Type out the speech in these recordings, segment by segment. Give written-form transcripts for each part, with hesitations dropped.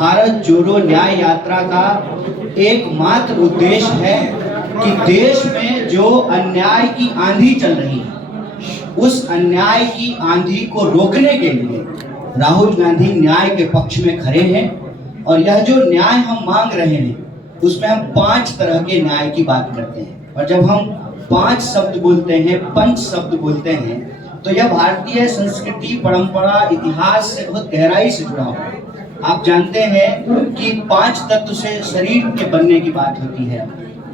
भारत जोड़ो न्याय यात्रा का एकमात्र उद्देश्य है कि देश में जो अन्याय की आंधी चल रही है, उस अन्याय की आंधी को रोकने के लिए राहुल गांधी न्याय के पक्ष में खड़े हैं। और यह जो न्याय हम मांग रहे हैं उसमें हम 5 तरह के न्याय की बात करते हैं। और जब हम 5 शब्द बोलते हैं, पंच शब्द बोलते हैं, तो यह भारतीय संस्कृति, परंपरा, इतिहास से बहुत गहराई से जुड़ा हुआ है। आप जानते हैं कि 5 तत्व से शरीर के बनने की बात होती है,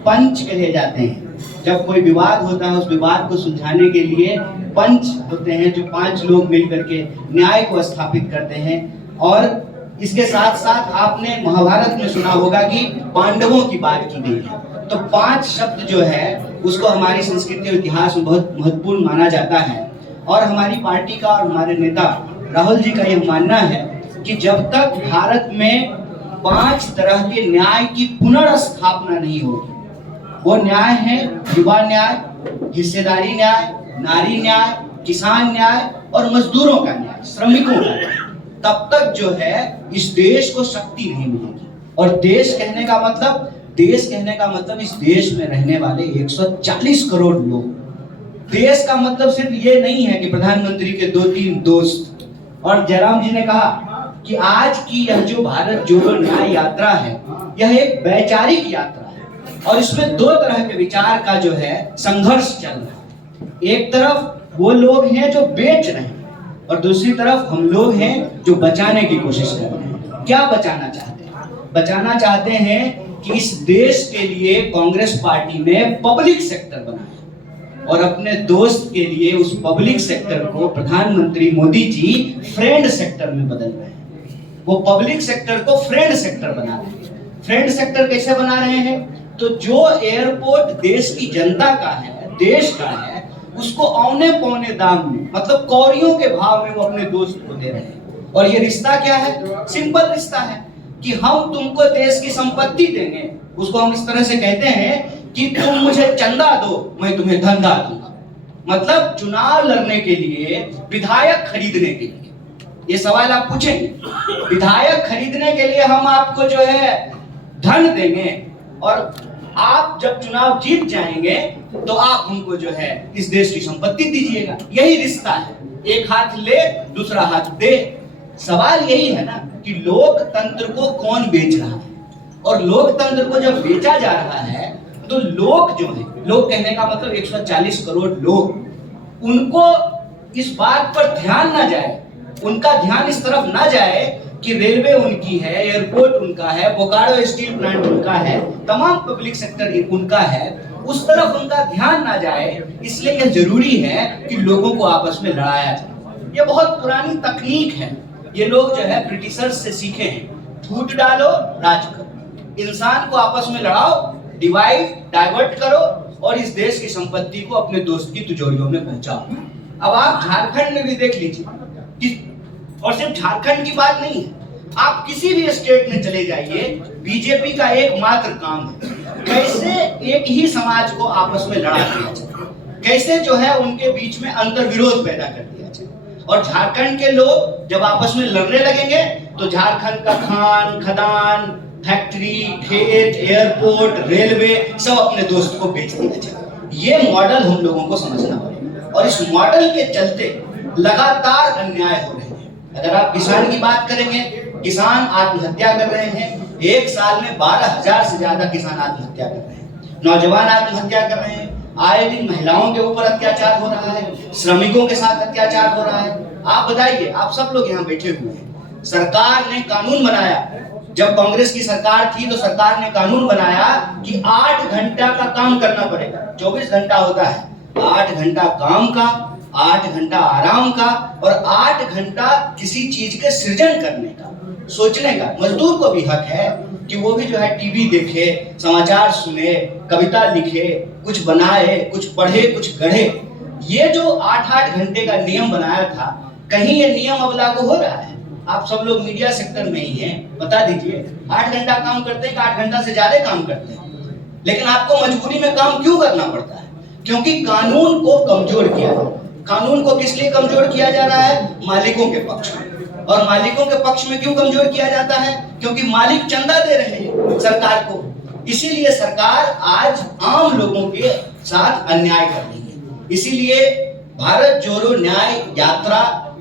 पंच कहे जाते हैं। जब कोई विवाद होता है, उस विवाद को सुलझाने के लिए पंच होते हैं, जो 5 लोग मिलकर के न्याय को स्थापित करते हैं। और इसके साथ साथ आपने महाभारत में सुना होगा कि पांडवों की बात की गई है। तो 5 शब्द जो है उसको हमारी संस्कृति और इतिहास में बहुत महत्वपूर्ण माना जाता है। और हमारी पार्टी का और हमारे नेता राहुल जी का यह मानना है कि जब तक भारत में 5 तरह के न्याय की पुनर्स्थापना नहीं होगी, वो न्याय है युवा न्याय, हिस्सेदारी न्याय, नारी न्याय, किसान न्याय और मजदूरों का न्याय, श्रमिकों का न्याय, तब तक जो है इस देश को शक्ति नहीं मिलेगी। और देश कहने का मतलब इस देश में रहने वाले 140 करोड़ लोग। देश का मतलब सिर्फ ये नहीं है कि प्रधानमंत्री के 2-3 दोस्त। और जयराम जी ने कहा कि आज की यह जो भारत जोड़ो न्याय यात्रा है, यह एक वैचारिक यात्रा है और इसमें 2 तरह के विचार का जो है संघर्ष चल रहा है। एक तरफ वो लोग हैं जो बेच रहे हैं और दूसरी तरफ हम लोग हैं जो बचाने की कोशिश कर रहे हैं। क्या बचाना चाहते हैं? बचाना चाहते हैं कि इस देश के लिए कांग्रेस पार्टी ने पब्लिक सेक्टर बनाया और अपने दोस्त के लिए उस पब्लिक सेक्टर को प्रधानमंत्री मोदी जी फ्रेंड सेक्टर में बदल रहे हैं। वो पब्लिक सेक्टर को फ्रेंड सेक्टर बना रहे हैं। फ्रेंड सेक्टर कैसे बना रहे हैं? तो जो एयरपोर्ट देश की जनता का है, देश का है, उसको औने पौने दाम में, मतलब कौड़ियों के भाव में वो अपने दोस्त को दे रहे हैं। और ये रिश्ता क्या है? सिंपल रिश्ता है कि हम तुमको देश की संपत्ति देंगे। उसको हम इस तरह से कहते हैं कि तुम मुझे चंदा दो, मैं तुम्हें धंधा दूंगा। मतलब चुनाव लड़ने के लिए, विधायक खरीदने के लिए, ये सवाल आप पूछेंगे, विधायक खरीदने के लिए हम आपको जो है धन देंगे और आप जब चुनाव जीत जाएंगे तो आप हमको जो है इस देश की संपत्ति दीजिएगा। यही रिश्ता है, एक हाथ ले दूसरा हाथ दे। सवाल यही है ना कि लोकतंत्र को कौन बेच रहा है। और लोकतंत्र को जब बेचा जा रहा है तो लोग जो है, लोग कहने का मतलब 140 करोड़ लोग, उनको इस बात पर ध्यान ना जाए, उनका ध्यान इस तरफ ना जाए कि रेलवे उनकी है, एयरपोर्ट उनका है, बोकारो स्टील प्लांट उनका है, तमाम पब्लिक सेक्टर उनका है, उस तरफ उनका ध्यान ना जाए। इसलिए यह जरूरी है कि लोगों को आपस में लड़ाया जाए। ये बहुत पुरानी तकनीक है, ये लोग जो है ब्रिटिशर्स से सीखे हैं। फूट डालो, राज करो, इंसान को आपस में लड़ाओ, डिवाइड, डाइवर्ट करो और इस देश की संपत्ति को अपने दोस्त की तिजोरियों में पहुंचाओ। अब आप झारखंड में भी देख लीजिए कि, और सिर्फ झारखंड की बात नहीं है, आप किसी भी स्टेट में चले जाइए, बीजेपी का एकमात्र काम है कैसे एक ही समाज को आपस में लड़ा दिया जाए, कैसे जो है उनके बीच में अंतर विरोध पैदा कर दिया जाए। और झारखंड के लोग जब आपस में लड़ने लगेंगे तो झारखंड का खान, खदान, फैक्ट्री, खेत, एयरपोर्ट, रेलवे सब अपने दोस्त को बेच दिया जाए। ये मॉडल हम लोगों को समझना पड़ेगा और इस मॉडल के चलते लगातार अन्याय हो रहे हैं। अगर आप किसान की बात करेंगे, किसान आत्महत्या कर रहे हैं। 1 साल में 12,000 से ज्यादा किसान आत्महत्या कर रहे हैं, नौजवान आत्महत्या कर रहे हैं। आए दिन महिलाओं के ऊपर अत्याचार हो रहा है, श्रमिकों के साथ अत्याचार हो रहा है। आप बताइए, आप सब लोग यहाँ बैठे हुए हैं, सरकार ने कानून बनाया, जब कांग्रेस की सरकार थी तो सरकार ने कानून बनाया कि 8 घंटा का काम करना पड़ेगा। 24 घंटा होता है, 8 घंटा काम का, 8 घंटा आराम का और 8 घंटा किसी चीज के सृजन करने का, सोचने का। मजदूर को भी हक है कि वो भी जो है टीवी देखे, समाचार सुने, कविता लिखे, कुछ बनाए, कुछ पढ़े, कुछ गढ़े। ये जो 8-8 घंटे का नियम बनाया था, कहीं ये नियम अब लागू हो रहा है? आप सब लोग मीडिया सेक्टर में ही हैं, बता दीजिए 8 घंटा काम करते हैं कि 8 घंटा से ज्यादा काम करते हैं? लेकिन आपको मजबूरी में काम क्यों करना पड़ता है? क्योंकि कानून को कमजोर किया जा रहा है। कानून को किस लिए कमजोर किया जा रहा है? मालिकों के पक्ष में। और मालिकों के पक्ष में क्यों कमजोर किया जाता है? क्योंकि मालिक चंदा दे रहे हैं सरकार को, इसीलिए सरकार आज आम लोगों के साथ अन्याय कर रही है। इसीलिए भारत जोड़ो न्याय यात्रा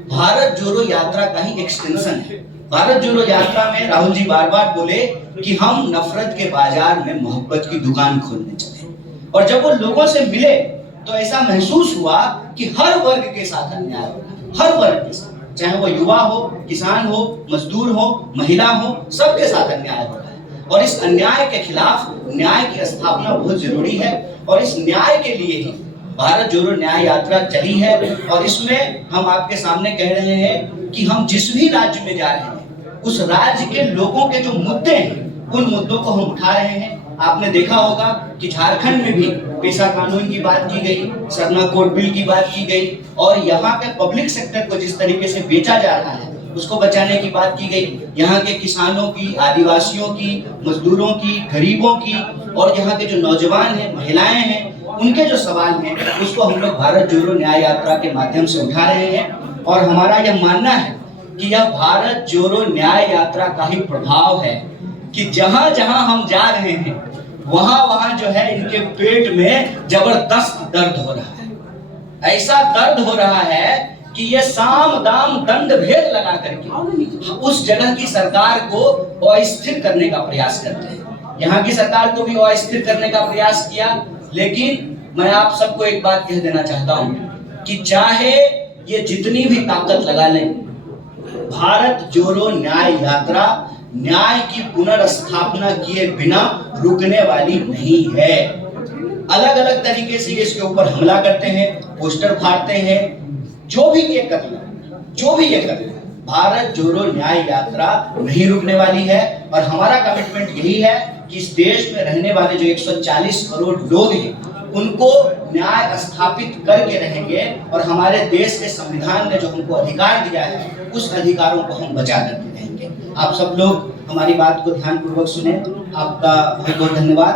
भारत जोड़ो यात्रा का ही एक्सटेंशन है। भारत जोड़ो यात्रा में राहुल जी बार बार बोले कि हम नफरत के बाजार में मोहब्बत की दुकान खोलने चले, और जब वो लोगों से मिले तो ऐसा महसूस हुआ कि हर वर्ग के साथ अन्याय हो रहा है, हर वर्ग के साथ, चाहे वो युवा हो, किसान हो, मजदूर हो, महिला हो, सबके साथ अन्याय हो रहा है। और इस अन्याय के खिलाफ न्याय की स्थापना बहुत जरूरी है, और इस न्याय के लिए ही भारत जोड़ो न्याय यात्रा चली है। और इसमें हम आपके सामने कह रहे हैं कि हम जिस भी राज्य में जा रहे हैं उस राज्य के लोगों के जो मुद्दे हैं उन मुद्दों को हम उठा रहे हैं। आपने देखा होगा कि झारखंड में भी पेशा कानून की बात की गई, सरना कोड बिल की बात की गई, और यहाँ के पब्लिक सेक्टर को जिस तरीके से बेचा जा रहा है उसको बचाने की बात की गई। यहाँ के किसानों की, आदिवासियों की, मजदूरों की, गरीबों की, और यहाँ के जो नौजवान हैं, महिलाएं हैं, उनके जो सवाल हैं उसको हम लोग भारत जोड़ो न्याय यात्रा के माध्यम से उठा रहे हैं। और हमारा यह मानना है कि यह भारत जोड़ो न्याय यात्रा का ही प्रभाव है कि जहां जहां हम जा रहे हैं वहां वहां जो है इनके पेट में जबरदस्त दर्द हो रहा है। ऐसा दर्द हो रहा है कि ये साम दाम दंड भेद लगा करके उस जगह की सरकार को अस्थिर करने का प्रयास करते हैं। यहाँ की सरकार को भी अस्थिर करने का प्रयास किया, लेकिन मैं आप सबको एक बात कह देना चाहता हूँ कि चाहे ये जितनी भी ताकत लगा लें, भारत जोड़ो न्याय यात्रा न्याय की पुनर्स्थापना किए बिना रुकने वाली नहीं है। अलग अलग तरीके से इसके ऊपर हमला करते हैं, पोस्टर फाड़ते हैं, जो भी ये कर ले, भारत जोड़ो न्याय यात्रा नहीं रुकने वाली है। और हमारा कमिटमेंट यही है कि इस देश में रहने वाले जो 140 करोड़ लोग हैं उनको न्याय स्थापित करके रहेंगे, और हमारे देश के संविधान ने जो हमको अधिकार दिया है उस अधिकारों को हम बचा करके रहेंगे। आप सब लोग हमारी बात को ध्यानपूर्वक सुने। आपका बहुत बहुत धन्यवाद।